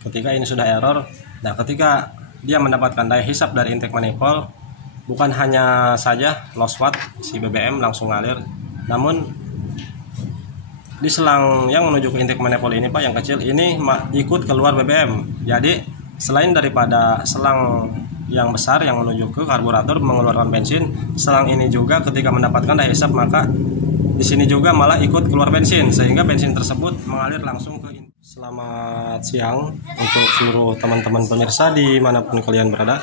ketika ini sudah error. Nah, ketika dia mendapatkan daya hisap dari intake manifold, bukan hanya saja loss watt si BBM langsung ngalir, namun di selang yang menuju ke intake manifold ini Pak, yang kecil ini ikut keluar BBM. Jadi selain daripada selang yang besar yang menuju ke karburator mengeluarkan bensin, selang ini juga ketika mendapatkan daya hisap, maka di sini juga malah ikut keluar bensin, sehingga bensin tersebut mengalir langsung ke. Selamat siang untuk seluruh teman-teman pemirsa dimanapun kalian berada.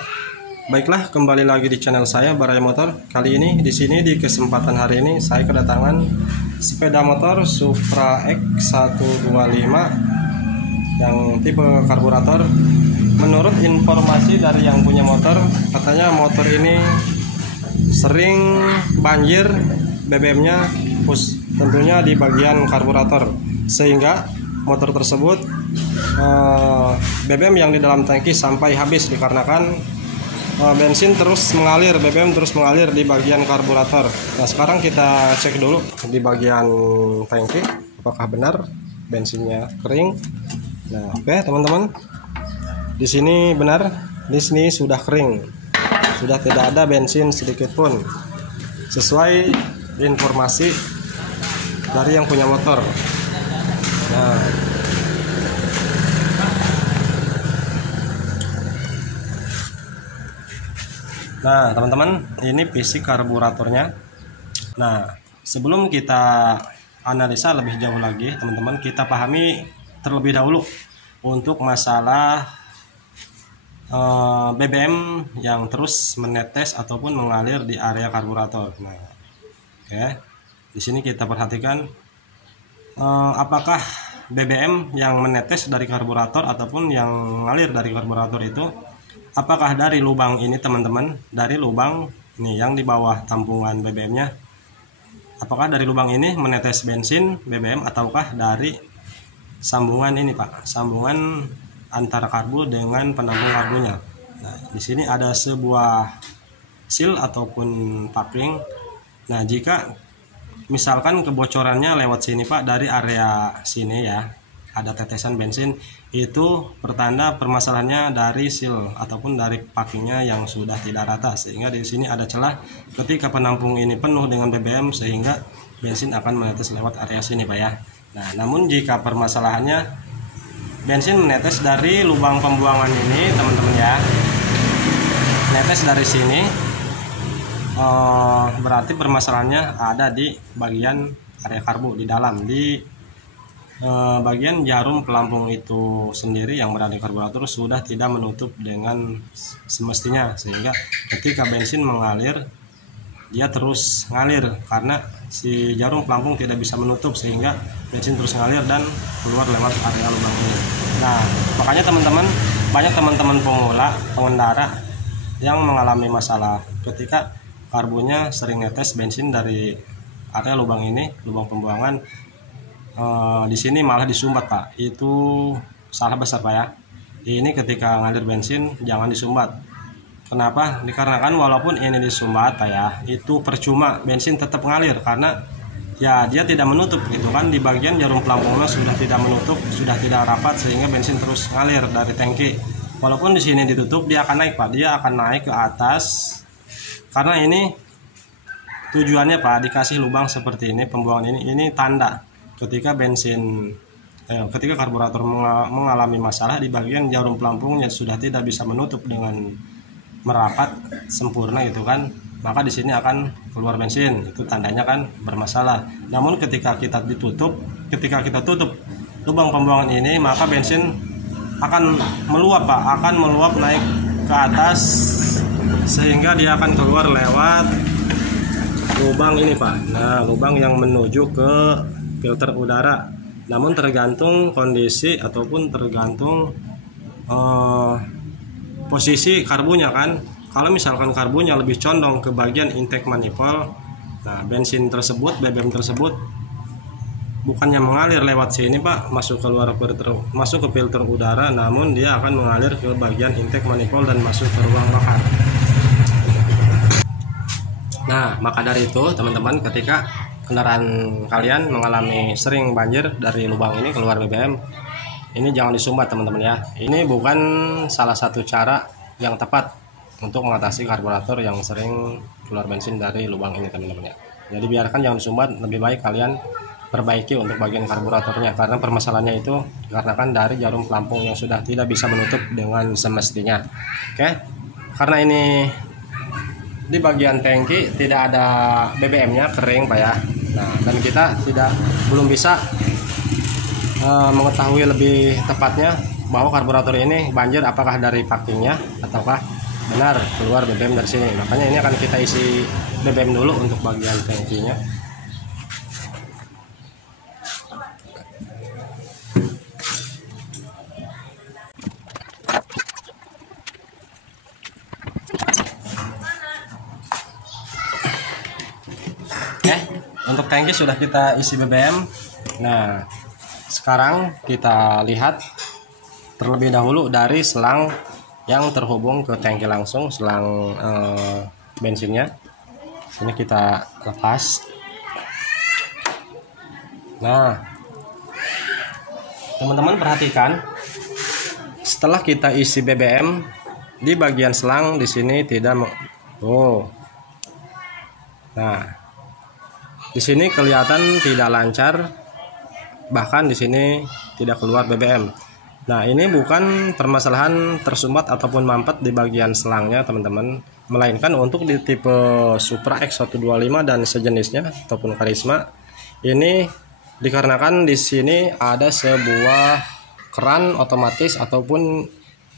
Baiklah, kembali lagi di channel saya Baraya Motor. Kali ini di sini di kesempatan hari ini saya kedatangan sepeda motor Supra X125 yang tipe karburator. Menurut informasi dari yang punya motor, katanya motor ini sering banjir BBM-nya, tentunya di bagian karburator, sehingga motor tersebut BBM yang di dalam tangki sampai habis dikarenakan bensin terus mengalir, BBM terus mengalir di bagian karburator. Nah, sekarang kita cek dulu di bagian tangki apakah benar bensinnya kering. Nah, oke teman-teman, di sini benar, di sini sudah kering, sudah tidak ada bensin sedikit pun, sesuai informasi dari yang punya motor. Nah teman-teman, ini PC karburatornya. Nah, sebelum kita analisa lebih jauh lagi teman-teman, kita pahami terlebih dahulu untuk masalah BBM yang terus menetes ataupun mengalir di area karburator. Nah, oke, di sini kita perhatikan apakah BBM yang menetes dari karburator ataupun yang mengalir dari karburator itu, apakah dari lubang ini teman-teman, dari lubang ini yang di bawah tampungan BBM-nya, apakah dari lubang ini menetes bensin BBM ataukah dari sambungan ini Pak, sambungan antara karbu dengan penampung karbunya. Nah, di sini ada sebuah seal ataupun paping. Nah, jika misalkan kebocorannya lewat sini Pak, dari area sini ya, ada tetesan bensin, itu pertanda permasalahannya dari seal ataupun dari pakingnya yang sudah tidak rata, sehingga di sini ada celah ketika penampung ini penuh dengan BBM sehingga bensin akan menetes lewat area sini Pak ya. Nah, namun jika permasalahannya bensin menetes dari lubang pembuangan ini teman-teman ya, menetes dari sini, berarti permasalahannya ada di bagian area karbu, di dalam, di bagian jarum pelampung itu sendiri yang berada di karburator sudah tidak menutup dengan semestinya, sehingga ketika bensin mengalir dia terus ngalir karena si jarum pelampung tidak bisa menutup, sehingga bensin terus ngalir dan keluar lewat area lubang ini. Nah, makanya teman-teman, banyak teman-teman pemula pengendara yang mengalami masalah ketika karbunya sering netes bensin dari area lubang ini, lubang pembuangan. Di sini malah disumbat Pak, itu salah besar Pak ya. Ini ketika ngalir bensin jangan disumbat. Kenapa? Dikarenakan walaupun ini disumbat Pak ya, itu percuma, bensin tetap ngalir karena ya dia tidak menutup gitu kan, di bagian jarum pelampungnya sudah tidak menutup, sudah tidak rapat, sehingga bensin terus ngalir dari tangki. Walaupun di sini ditutup, dia akan naik Pak, dia akan naik ke atas. Karena ini tujuannya Pak, dikasih lubang seperti ini, pembuangan ini tanda ketika bensin ketika karburator mengalami masalah di bagian jarum pelampungnya sudah tidak bisa menutup dengan merapat sempurna gitu kan, maka di sini akan keluar bensin, itu tandanya kan bermasalah. Namun ketika kita tutup lubang pembuangan ini, maka bensin akan meluap Pak, akan meluap naik ke atas, sehingga dia akan keluar lewat lubang ini Pak. Nah, lubang yang menuju ke filter udara. Namun tergantung kondisi ataupun tergantung posisi karbunya kan. Kalau misalkan karbunya lebih condong ke bagian intake manifold, nah bensin tersebut, BBM tersebut bukannya mengalir lewat sini Pak, masuk ke filter udara, namun dia akan mengalir ke bagian intake manifold dan masuk ke ruang bakar. Nah, maka dari itu teman-teman, ketika kendaraan kalian mengalami sering banjir dari lubang ini keluar BBM, ini jangan disumbat teman-teman ya. Ini bukan salah satu cara yang tepat untuk mengatasi karburator yang sering keluar bensin dari lubang ini teman-teman ya. Jadi biarkan, jangan disumbat, lebih baik kalian perbaiki untuk bagian karburatornya, karena permasalahannya itu dikarenakan dari jarum pelampung yang sudah tidak bisa menutup dengan semestinya. Oke, karena ini di bagian tangki tidak ada BBM-nya, kering Pak ya. Nah, dan kita belum bisa mengetahui lebih tepatnya bahwa karburator ini banjir apakah dari packingnya ataukah benar keluar BBM dari sini. Makanya ini akan kita isi BBM dulu untuk bagian tangkinya. Untuk tangki sudah kita isi BBM. Nah, sekarang kita lihat terlebih dahulu dari selang yang terhubung ke tangki langsung, selang bensinnya. Ini kita lepas. Nah, teman-teman perhatikan, setelah kita isi BBM di bagian selang di sini tidak nah, di sini kelihatan tidak lancar, bahkan di sini tidak keluar BBM. Nah, ini bukan permasalahan tersumbat ataupun mampet di bagian selangnya teman-teman, melainkan untuk di tipe Supra X125 dan sejenisnya ataupun Karisma ini dikarenakan di sini ada sebuah keran otomatis ataupun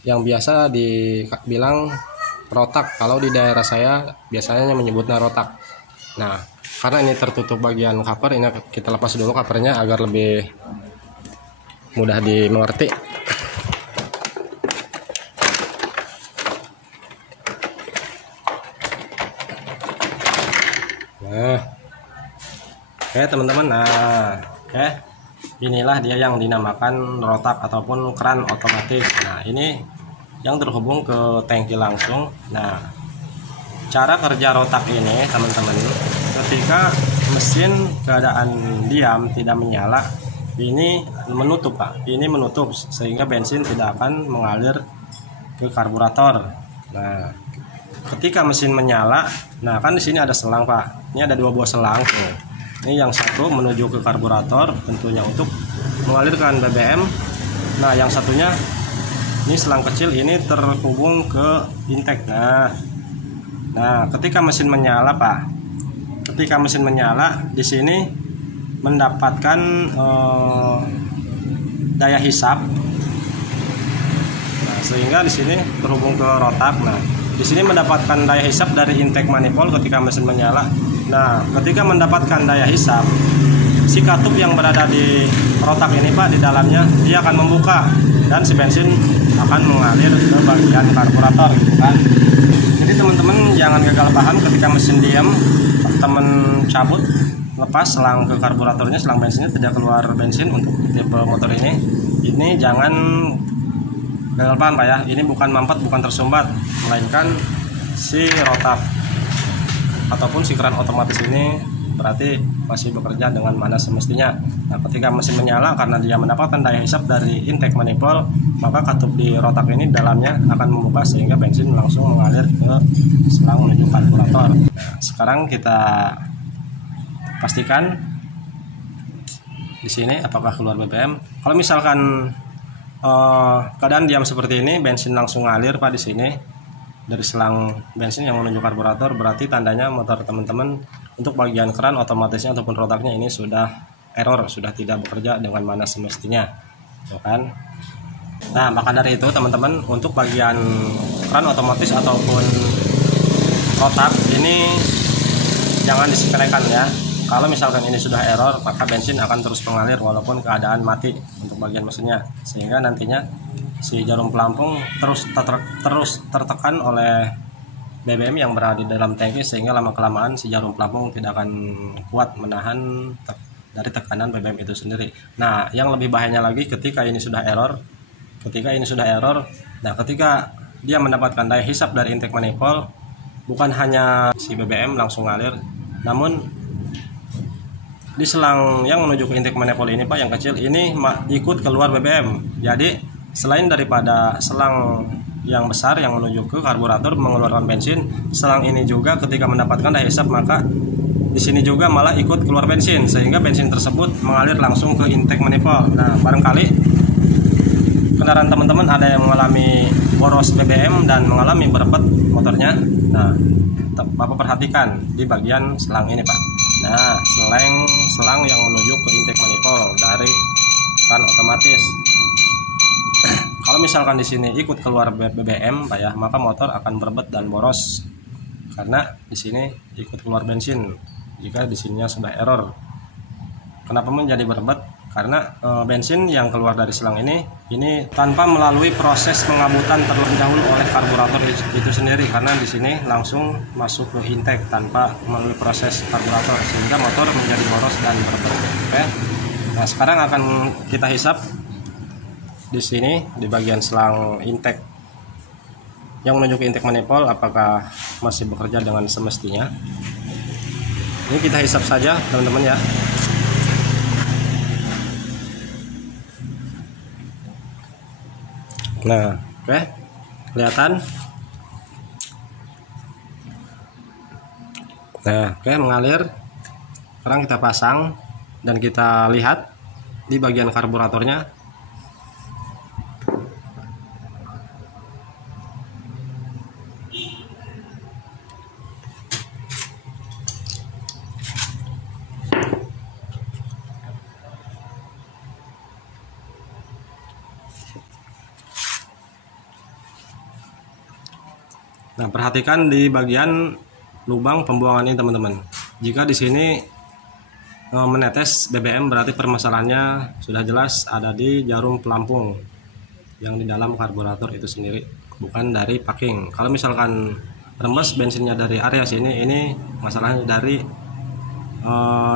yang biasa dibilang rotak. Kalau di daerah saya biasanya menyebutnya rotak. Nah, karena ini tertutup bagian cover, ini kita lepas dulu covernya agar lebih mudah dimengerti. Nah, oke teman-teman, oke, inilah dia yang dinamakan rotak ataupun keran otomatis. Nah, ini yang terhubung ke tangki langsung. Nah, cara kerja rotak ini teman-teman, ketika mesin keadaan diam tidak menyala, ini menutup Pak, ini menutup sehingga bensin tidak akan mengalir ke karburator. Nah, ketika mesin menyala, nah kan di sini ada selang Pak, ini ada 2 buah selang tuh. Ini yang satu menuju ke karburator tentunya untuk mengalirkan BBM. Nah, yang satunya ini selang kecil ini terhubung ke intake. Nah, ketika mesin menyala Pak, ketika mesin menyala di sini mendapatkan daya hisap. Nah, sehingga di sini terhubung ke rotak. Nah, di sini mendapatkan daya hisap dari intake manifold ketika mesin menyala. Nah, ketika mendapatkan daya hisap, si katup yang berada di rotak ini Pak, di dalamnya dia akan membuka dan si bensin akan mengalir ke bagian karburator gitu kan. Jadi teman-teman jangan gagal paham ketika mesin diam, teman cabut lepas selang ke karburatornya, selang bensinnya tidak keluar bensin untuk tipe motor ini. Ini jangan gagal paham Pak ya, ini bukan mampet, bukan tersumbat, melainkan si rotak ataupun si keran otomatis ini berarti masih bekerja dengan mana semestinya. Nah, ketika mesin menyala karena dia mendapatkan daya hisap dari intake manifold, maka katup di rotak ini dalamnya akan membuka sehingga bensin langsung mengalir ke selang menuju karburator. Nah, sekarang kita pastikan di sini apakah keluar BBM. Kalau misalkan keadaan diam seperti ini, bensin langsung ngalir Pak di sini dari selang bensin yang menuju karburator, berarti tandanya motor teman-teman untuk bagian keran otomatisnya ataupun rotaknya ini sudah error, sudah tidak bekerja dengan mana semestinya, ya kan? Nah, maka dari itu teman-teman, untuk bagian keran otomatis ataupun rotak ini jangan disepelekan ya. Kalau misalkan ini sudah error, maka bensin akan terus mengalir walaupun keadaan mati untuk bagian mesinnya, sehingga nantinya si jarum pelampung terus tertekan oleh BBM yang berada di dalam tangki, sehingga lama-kelamaan si jarum pelampung tidak akan kuat menahan dari tekanan BBM itu sendiri. Nah, yang lebih bahayanya lagi ketika ini sudah error, nah ketika dia mendapatkan daya hisap dari intake manifold, bukan hanya si BBM langsung ngalir, namun di selang yang menuju ke intake manifold ini Pak, yang kecil ini ikut keluar BBM. Jadi selain daripada selang yang besar yang menuju ke karburator mengeluarkan bensin, selang ini juga ketika mendapatkan daya hisap maka di sini juga malah ikut keluar bensin, sehingga bensin tersebut mengalir langsung ke intake manifold. Nah, barangkali kendaraan teman-teman ada yang mengalami boros BBM dan mengalami berebet motornya. Nah, Bapak perhatikan di bagian selang ini Pak. Nah, selang yang menuju ke intake manifold dari kan otomatis. Kalau misalkan di sini ikut keluar BBM Pak ya, maka motor akan berebet dan boros karena di sini ikut keluar bensin. Jika di sininya sudah error, kenapa menjadi berebet? Karena bensin yang keluar dari selang ini tanpa melalui proses pengabutan terlebih dahulu oleh karburator itu sendiri, karena di sini langsung masuk ke intake tanpa melalui proses karburator, sehingga motor menjadi boros dan berebet. Oke. Nah, sekarang akan kita hisap di sini di bagian selang intake yang menuju ke intake manifold apakah masih bekerja dengan semestinya. Ini kita hisap saja teman-teman ya. Nah, oke, kelihatan. Nah, oke, mengalir. Sekarang kita pasang dan kita lihat di bagian karburatornya. Nah, perhatikan di bagian lubang pembuangan ini teman-teman. Jika di sini menetes BBM berarti permasalahannya sudah jelas ada di jarum pelampung yang di dalam karburator itu sendiri, bukan dari packing. Kalau misalkan rembes bensinnya dari area sini, ini masalahnya dari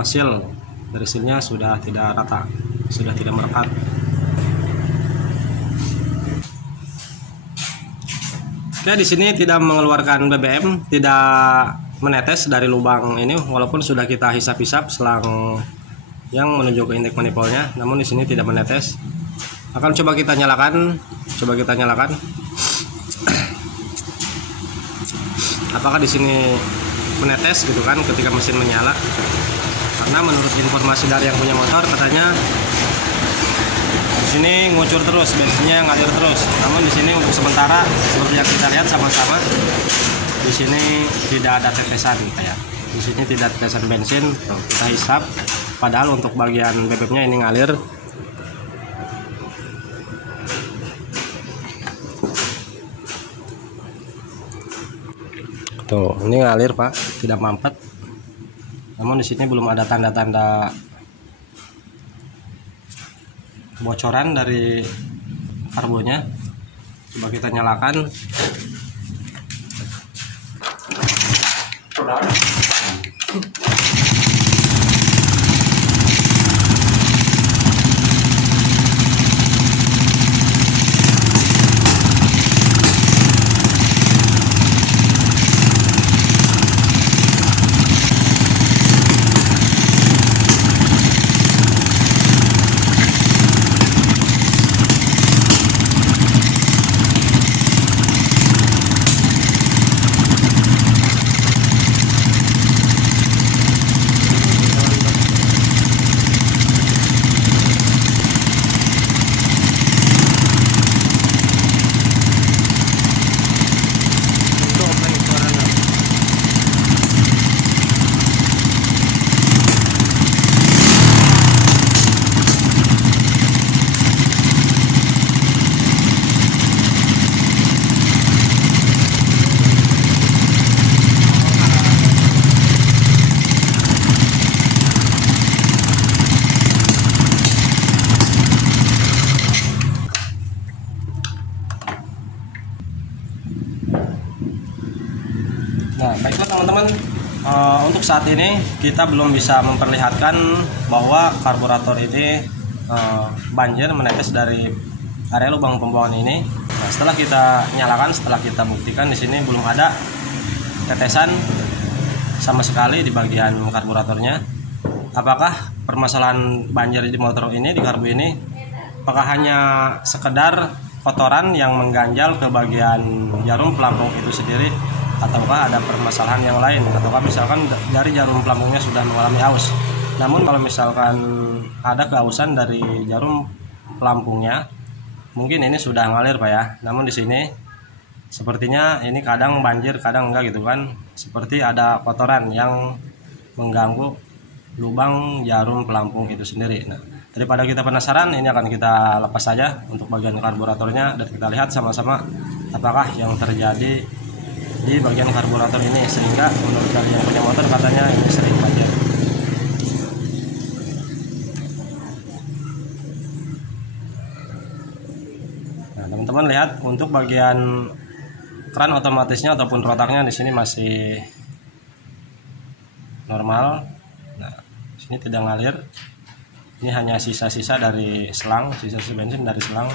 seal. Dari sealnya sudah tidak rata, sudah tidak merekat. Oke, di sini tidak mengeluarkan BBM, tidak menetes dari lubang ini, walaupun sudah kita hisap-hisap selang yang menuju ke intake manifoldnya, namun di sini tidak menetes. Akan coba kita nyalakan, Apakah di sini menetes gitu kan ketika mesin menyala? Karena menurut informasi dari yang punya motor katanya sini ngucur terus, bensinnya ngalir terus. Namun di sini untuk sementara seperti yang kita lihat sama-sama, di sini tidak ada tetesan kayak. Di sini tidak tetesan bensin. Tuh, kita hisap. Padahal untuk bagian BBM-nya ini ngalir. Tuh, ini ngalir Pak, tidak mampet. Namun di sini belum ada tanda-tanda kebocoran dari karbonya. Coba kita nyalakan. Nah, baiklah teman-teman, untuk saat ini kita belum bisa memperlihatkan bahwa karburator ini banjir menetes dari area lubang pembuangan ini. Nah, setelah kita nyalakan, setelah kita buktikan di sini belum ada tetesan sama sekali di bagian karburatornya. apakah permasalahan banjir di motor ini, di karbu ini, apakah hanya sekedar kotoran yang mengganjal ke bagian jarum pelampung itu sendiri, ataukah ada permasalahan yang lain, ataukah misalkan dari jarum pelampungnya sudah mengalami aus. Namun kalau misalkan ada keausan dari jarum pelampungnya, mungkin ini sudah ngalir Pak ya. Namun di sini sepertinya ini kadang banjir, kadang enggak gitu kan. Seperti ada kotoran yang mengganggu lubang jarum pelampung itu sendiri. Nah, daripada kita penasaran, ini akan kita lepas saja untuk bagian karburatornya dan kita lihat sama-sama apakah yang terjadi di bagian karburator ini, sehingga menurut dari yang punya motor katanya ini sering banjir. Nah, teman-teman lihat untuk bagian keran otomatisnya ataupun rotaknya di sini masih normal. Nah, sini tidak ngalir. Ini hanya sisa-sisa dari selang, sisa-sisa bensin dari selang.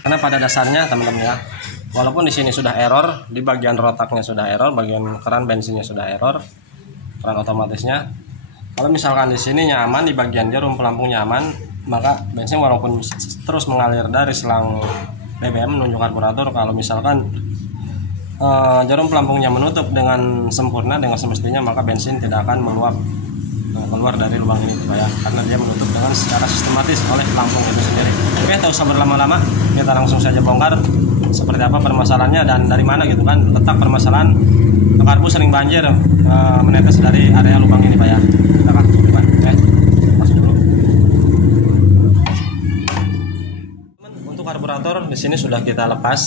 Karena pada dasarnya teman-teman ya, walaupun di sini sudah error, di bagian rotaknya sudah error, bagian keran bensinnya sudah error, keran otomatisnya. Kalau misalkan di sini nyaman, di bagian jarum pelampungnya aman, maka bensin walaupun terus mengalir dari selang BBM menuju karburator, kalau misalkan jarum pelampungnya menutup dengan sempurna, dengan semestinya, maka bensin tidak akan meluap keluar dari lubang ini Pak ya, karena dia menutup dengan secara sistematis oleh pelampung itu sendiri. Oke, tak usah berlama-lama, kita langsung saja bongkar seperti apa permasalahannya dan dari mana gitu kan letak permasalahan karbu sering banjir menetes dari area lubang ini Pak ya. Kita akan coba, oke, masuk dulu. Untuk karburator di sini sudah kita lepas.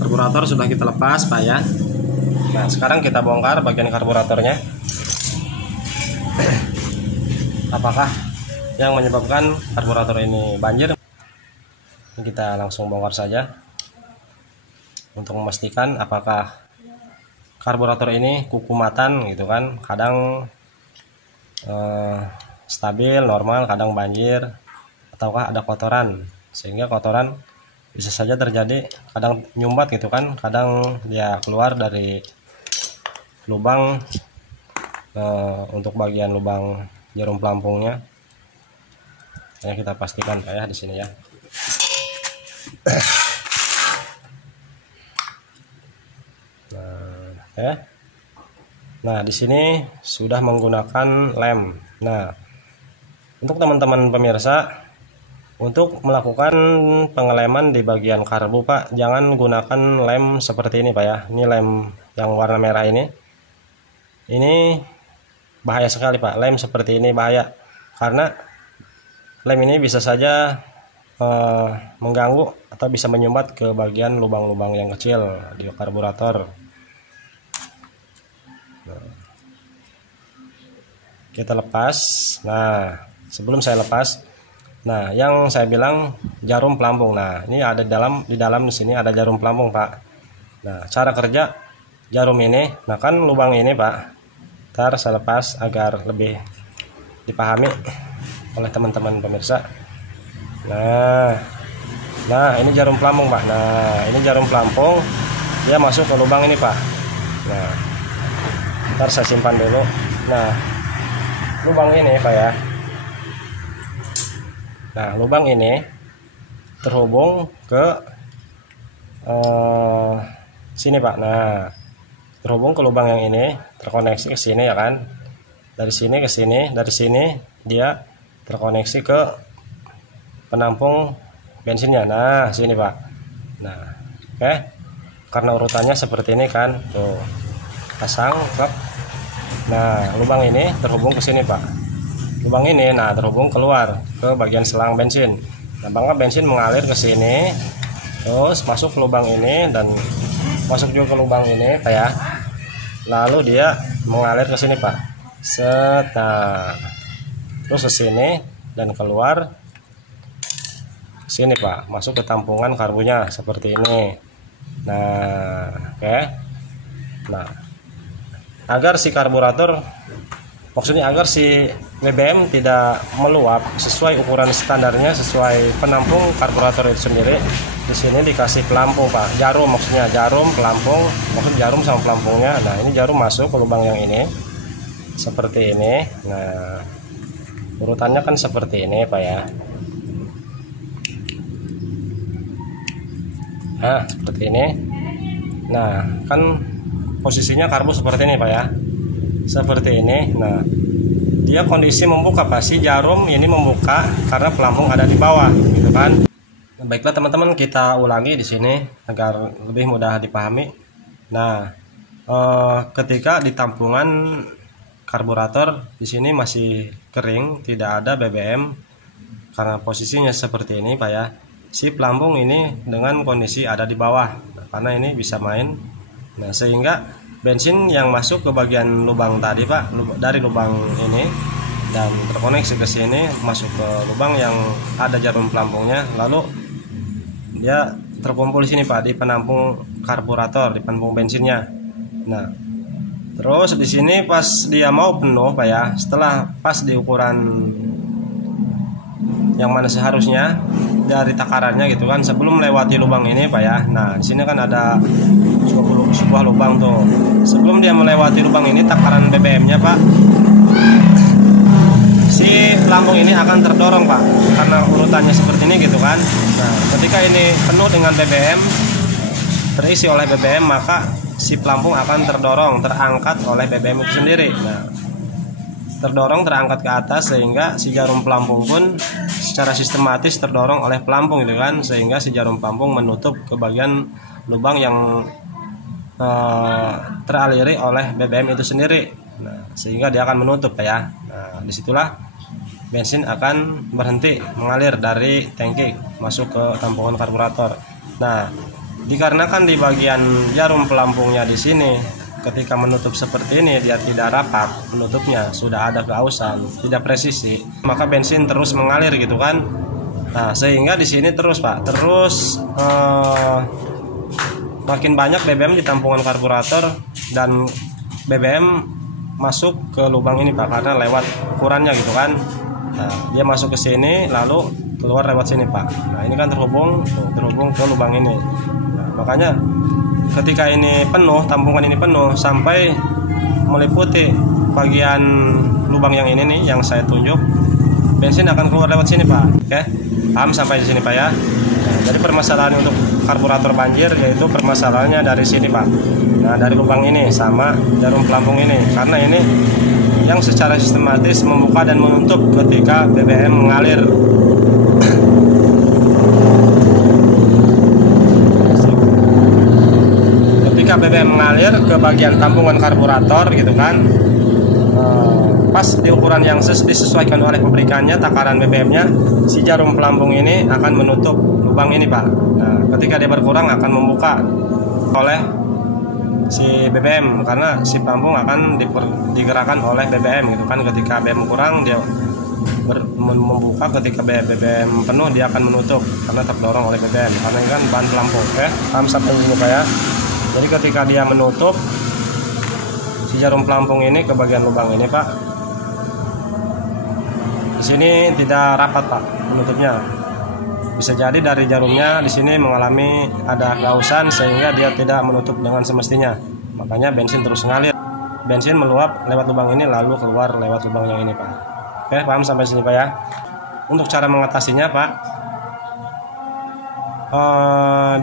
Karburator sudah kita lepas Pak ya. Nah, sekarang kita bongkar bagian karburatornya. Apakah yang menyebabkan karburator ini banjir? Ini kita langsung bongkar saja untuk memastikan apakah karburator ini kukumatan gitu kan, kadang stabil normal, kadang banjir, ataukah ada kotoran, sehingga kotoran bisa saja terjadi kadang nyumbat gitu kan, kadang dia keluar dari lubang untuk bagian lubang jarum pelampungnya. Ya, kita pastikan Pak ya di sini ya. Nah, ya. Nah, di sini sudah menggunakan lem. Nah, untuk teman-teman pemirsa, untuk melakukan pengeleman di bagian karbu Pak, jangan gunakan lem seperti ini Pak ya. Ini lem yang warna merah ini. Ini bahaya sekali Pak, lem seperti ini bahaya, karena lem ini bisa saja mengganggu atau bisa menyumbat ke bagian lubang-lubang yang kecil di karburator. Nah, kita lepas. Nah, sebelum saya lepas, nah yang saya bilang jarum pelampung. Nah, ini ada di dalam di sini ada jarum pelampung Pak. Nah, cara kerja jarum ini, nah kan lubang ini Pak. Ntar saya lepas agar lebih dipahami oleh teman-teman pemirsa. Nah ini jarum pelampung Pak. Nah ini jarum pelampung, dia masuk ke lubang ini Pak. Nah ntar saya simpan dulu. Nah lubang ini Pak ya. Nah lubang ini terhubung ke sini Pak. Nah terhubung ke lubang yang ini, terkoneksi ke sini ya kan, dari sini ke sini, dari sini dia terkoneksi ke penampung bensinnya. Nah sini Pak. Nah oke, karena urutannya seperti ini kan, tuh pasang klep. Nah lubang ini terhubung ke sini Pak, lubang ini nah terhubung keluar ke bagian selang bensin. Nah maka bensin mengalir ke sini, terus masuk ke lubang ini dan masuk juga ke lubang ini Pak ya. Lalu dia mengalir ke sini Pak. Set. Nah, terus ke sini dan keluar sini Pak, masuk ke tampungan karbunya seperti ini. Nah, oke. Nah, agar si karburator, maksudnya agar si BBM tidak meluap sesuai ukuran standarnya, sesuai penampung karburator itu sendiri. Di sini dikasih pelampung Pak, jarum, maksudnya jarum pelampung, maksud jarum sama pelampungnya. Nah ini jarum masuk ke lubang yang ini, seperti ini. Nah, urutannya kan seperti ini Pak ya. Nah, seperti ini. Nah, kan posisinya karbu seperti ini Pak ya. Seperti ini. Nah, dia kondisi membuka Pak, si jarum ini membuka karena pelampung ada di bawah gitu kan. Baiklah teman-teman, kita ulangi di sini agar lebih mudah dipahami. Nah, ketika di tampungan karburator di sini masih kering, tidak ada BBM karena posisinya seperti ini Pak ya. Si pelampung ini dengan kondisi ada di bawah, karena ini bisa main. Nah, sehingga bensin yang masuk ke bagian lubang tadi Pak, dari lubang ini dan terkoneksi ke sini masuk ke lubang yang ada jarum pelampungnya, lalu dia terkumpul di sini Pak, di penampung karburator, di penampung bensinnya. Nah, terus di sini pas dia mau penuh Pak ya, setelah pas di ukuran yang mana seharusnya dari takarannya gitu kan, sebelum melewati lubang ini Pak ya. Nah, di sini kan ada sebuah lubang tuh. Sebelum dia melewati lubang ini, takaran BBM-nya Pak, si pelampung ini akan terdorong Pak, karena urutannya seperti ini gitu kan. Nah, ketika ini penuh dengan BBM, terisi oleh BBM, maka si pelampung akan terdorong, terangkat oleh BBM itu sendiri. Nah, terdorong, terangkat ke atas, sehingga si jarum pelampung pun secara sistematis terdorong oleh pelampung gitu kan, sehingga si jarum pelampung menutup ke bagian lubang yang teraliri oleh BBM itu sendiri. Nah, sehingga dia akan menutup ya. Nah, disitulah bensin akan berhenti mengalir dari tangki masuk ke tampungan karburator. Nah, dikarenakan di bagian jarum pelampungnya di sini ketika menutup seperti ini dia tidak rapat menutupnya, sudah ada keausan, tidak presisi, maka bensin terus mengalir gitu kan. Nah, sehingga di sini terus Pak, terus makin banyak BBM di tampungan karburator dan BBM masuk ke lubang ini Pak, karena lewat ukurannya gitu kan. Nah, dia masuk ke sini lalu keluar lewat sini Pak. Nah, ini kan terhubung ke lubang ini. Nah, makanya ketika ini penuh, tampungan ini penuh sampai meliputi bagian lubang yang ini nih yang saya tunjuk, bensin akan keluar lewat sini Pak. Oke, paham sampai di sini Pak ya. Nah, jadi permasalahan untuk karburator banjir yaitu permasalahannya dari sini Pak. Nah, dari lubang ini sama jarum pelampung ini, karena ini yang secara sistematis membuka dan menutup ketika BBM mengalir. Ketika BBM mengalir ke bagian tampungan karburator gitu kan, pas di ukuran yang disesuaikan oleh pabrikannya, takaran BBM-nya, si jarum pelampung ini akan menutup lubang ini Pak. Nah, ketika dia berkurang akan membuka oleh si BBM, karena si pelampung akan digerakkan oleh BBM gitu kan. Ketika BBM kurang dia membuka, ketika BBM penuh dia akan menutup karena terdorong oleh BBM, karena ini kan bahan pelampung. Oke, paham sampai ini Pak ya. Jadi ketika dia menutup si jarum pelampung ini ke bagian lubang ini Pak, di sini tidak rapat Pak menutupnya. Bisa jadi dari jarumnya di sini mengalami ada keausan sehingga dia tidak menutup dengan semestinya. Makanya bensin terus mengalir. Bensin meluap lewat lubang ini lalu keluar lewat lubang yang ini Pak. Oke, paham sampai sini Pak ya. Untuk cara mengatasinya Pak,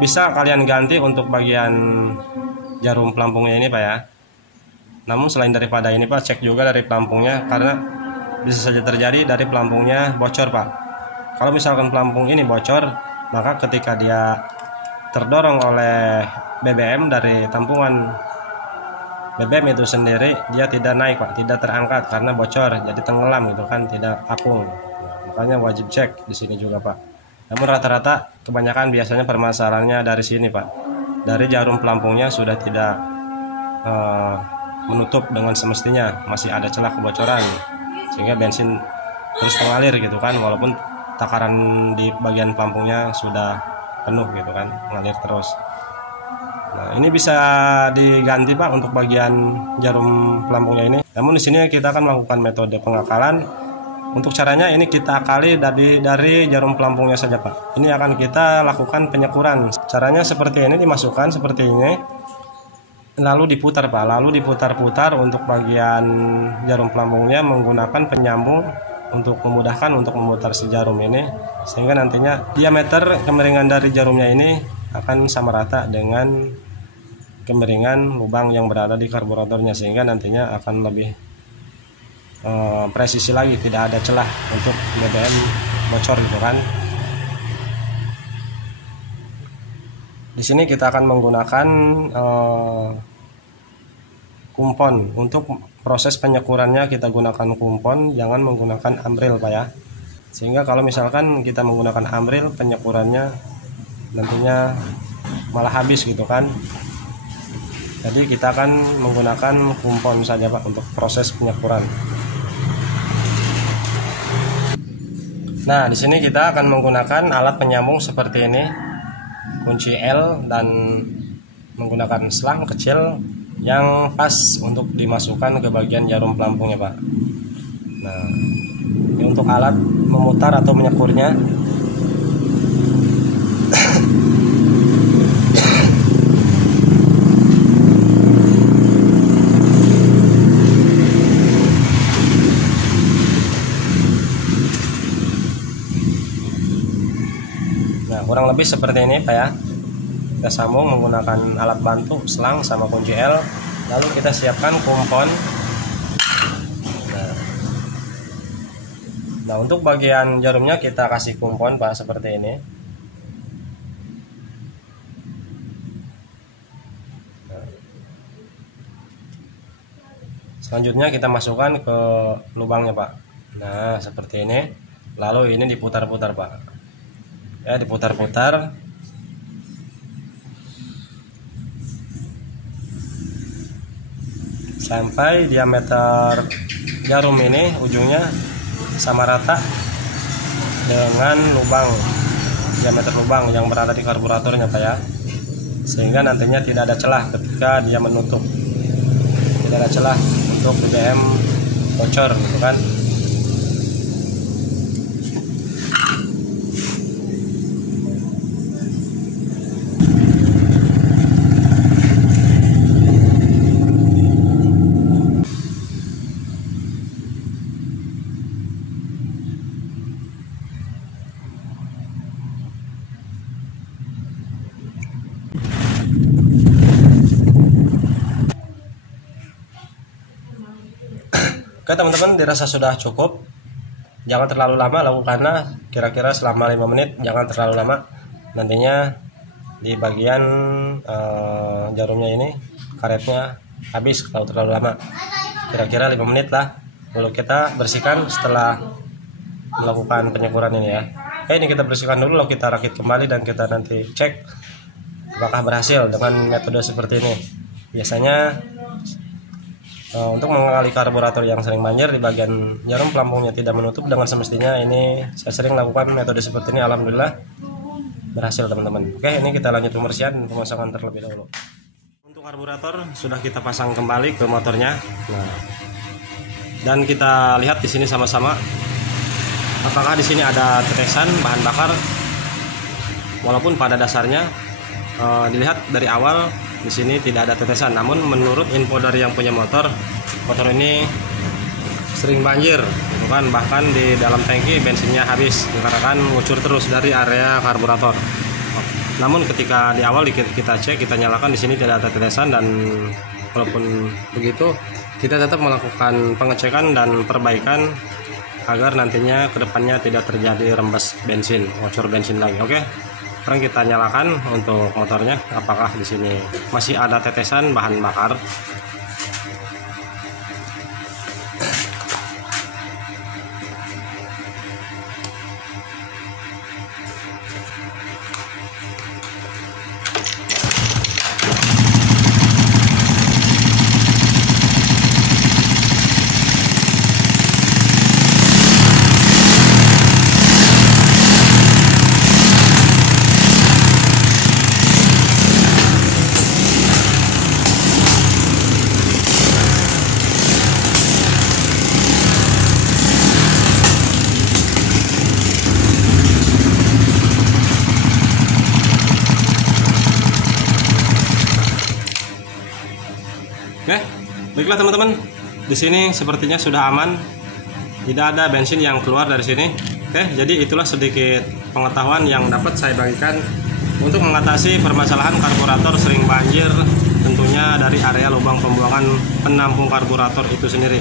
bisa kalian ganti untuk bagian jarum pelampungnya ini Pak ya. Namun selain daripada ini Pak, cek juga dari pelampungnya, karena bisa saja terjadi dari pelampungnya bocor Pak. Kalau misalkan pelampung ini bocor, maka ketika dia terdorong oleh BBM dari tampungan BBM itu sendiri, dia tidak naik Pak, tidak terangkat karena bocor, jadi tenggelam gitu kan, tidak apung. Nah, makanya wajib cek di sini juga Pak. Namun rata-rata kebanyakan biasanya permasalahannya dari sini Pak, dari jarum pelampungnya sudah tidak menutup dengan semestinya, masih ada celah kebocoran sehingga bensin terus mengalir gitu kan, walaupun takaran di bagian pelampungnya sudah penuh gitu kan, mengalir terus. Nah, ini bisa diganti Pak untuk bagian jarum pelampungnya ini. Namun di sini kita akan melakukan metode pengakalan. Untuk caranya ini kita akali dari jarum pelampungnya saja Pak. Ini akan kita lakukan penyekuran. Caranya seperti ini, dimasukkan seperti ini. lalu diputar Pak, lalu diputar-putar untuk bagian jarum pelampungnya menggunakan penyambung untuk memudahkan untuk memutar si jarum ini, sehingga nantinya diameter kemiringan dari jarumnya ini akan sama rata dengan kemiringan lubang yang berada di karburatornya, sehingga nantinya akan lebih presisi lagi, tidak ada celah untuk BBM bocor gitu kan. Di sini kita akan menggunakan kumpon. Untuk proses penyekurannya kita gunakan kumpon, jangan menggunakan amril Pak ya. Sehingga kalau misalkan kita menggunakan amril, penyekurannya nantinya malah habis gitu kan. Jadi kita akan menggunakan kumpon saja Pak untuk proses penyekuran. Nah, di sini kita akan menggunakan alat penyambung seperti ini, kunci L, dan menggunakan selang kecil yang pas untuk dimasukkan ke bagian jarum pelampungnya Pak. Nah, ini untuk alat memutar atau menyekurnya. Nah, kurang lebih seperti ini Pak ya. Kita sambung menggunakan alat bantu, selang sama kunci L, lalu kita siapkan kumpon. Nah, untuk bagian jarumnya kita kasih kumpon Pak seperti ini. Selanjutnya kita masukkan ke lubangnya Pak. Nah, seperti ini. Lalu ini diputar-putar Pak. Ya, diputar-putar. Sampai diameter jarum ini ujungnya sama rata dengan diameter lubang yang berada di karburatornya Pak ya, sehingga nantinya tidak ada celah ketika dia menutup, tidak ada celah untuk BBM bocor gitu kan. Oke teman-teman, dirasa sudah cukup. Jangan terlalu lama lakukannya, kira-kira selama 5 menit, jangan terlalu lama. Nantinya di bagian jarumnya ini karetnya habis kalau terlalu lama. Kira-kira 5 menit lah. Lalu kita bersihkan setelah melakukan penyekuran ini ya. Oke, ini kita bersihkan dulu, lalu kita rakit kembali dan kita nanti cek apakah berhasil dengan metode seperti ini. Biasanya untuk mengenali karburator yang sering banjir di bagian jarum pelampungnya tidak menutup dengan semestinya, ini saya sering lakukan metode seperti ini, alhamdulillah berhasil teman-teman. Oke, ini kita lanjut pembersihan dan pemasangan terlebih dahulu. Untuk karburator sudah kita pasang kembali ke motornya. Nah, dan kita lihat di sini sama-sama apakah di sini ada tetesan bahan bakar. Walaupun pada dasarnya dilihat dari awal di sini tidak ada tetesan, namun menurut info dari yang punya motor ini sering banjir, gitu kan, bahkan di dalam tangki bensinnya habis dikarenakan ngucur terus dari area karburator. Namun ketika di awal kita cek, kita nyalakan, di sini tidak ada tetesan, dan walaupun begitu kita tetap melakukan pengecekan dan perbaikan agar nantinya kedepannya tidak terjadi rembes bensin, ngucur bensin lagi. Oke. Sekarang kita nyalakan untuk motornya, apakah di sini masih ada tetesan bahan bakar. Oke, baiklah teman-teman. Di sini sepertinya sudah aman. Tidak ada bensin yang keluar dari sini. Oke, jadi itulah sedikit pengetahuan yang dapat saya bagikan untuk mengatasi permasalahan karburator sering banjir, tentunya dari area lubang pembuangan penampung karburator itu sendiri.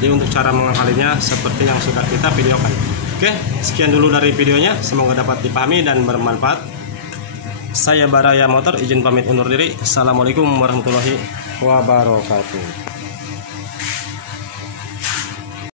Jadi untuk cara mengakalinya seperti yang sudah kita videokan. Oke, sekian dulu dari videonya. Semoga dapat dipahami dan bermanfaat. Saya Baraya Motor izin pamit undur diri. Assalamualaikum warahmatullahi wabarakatuh.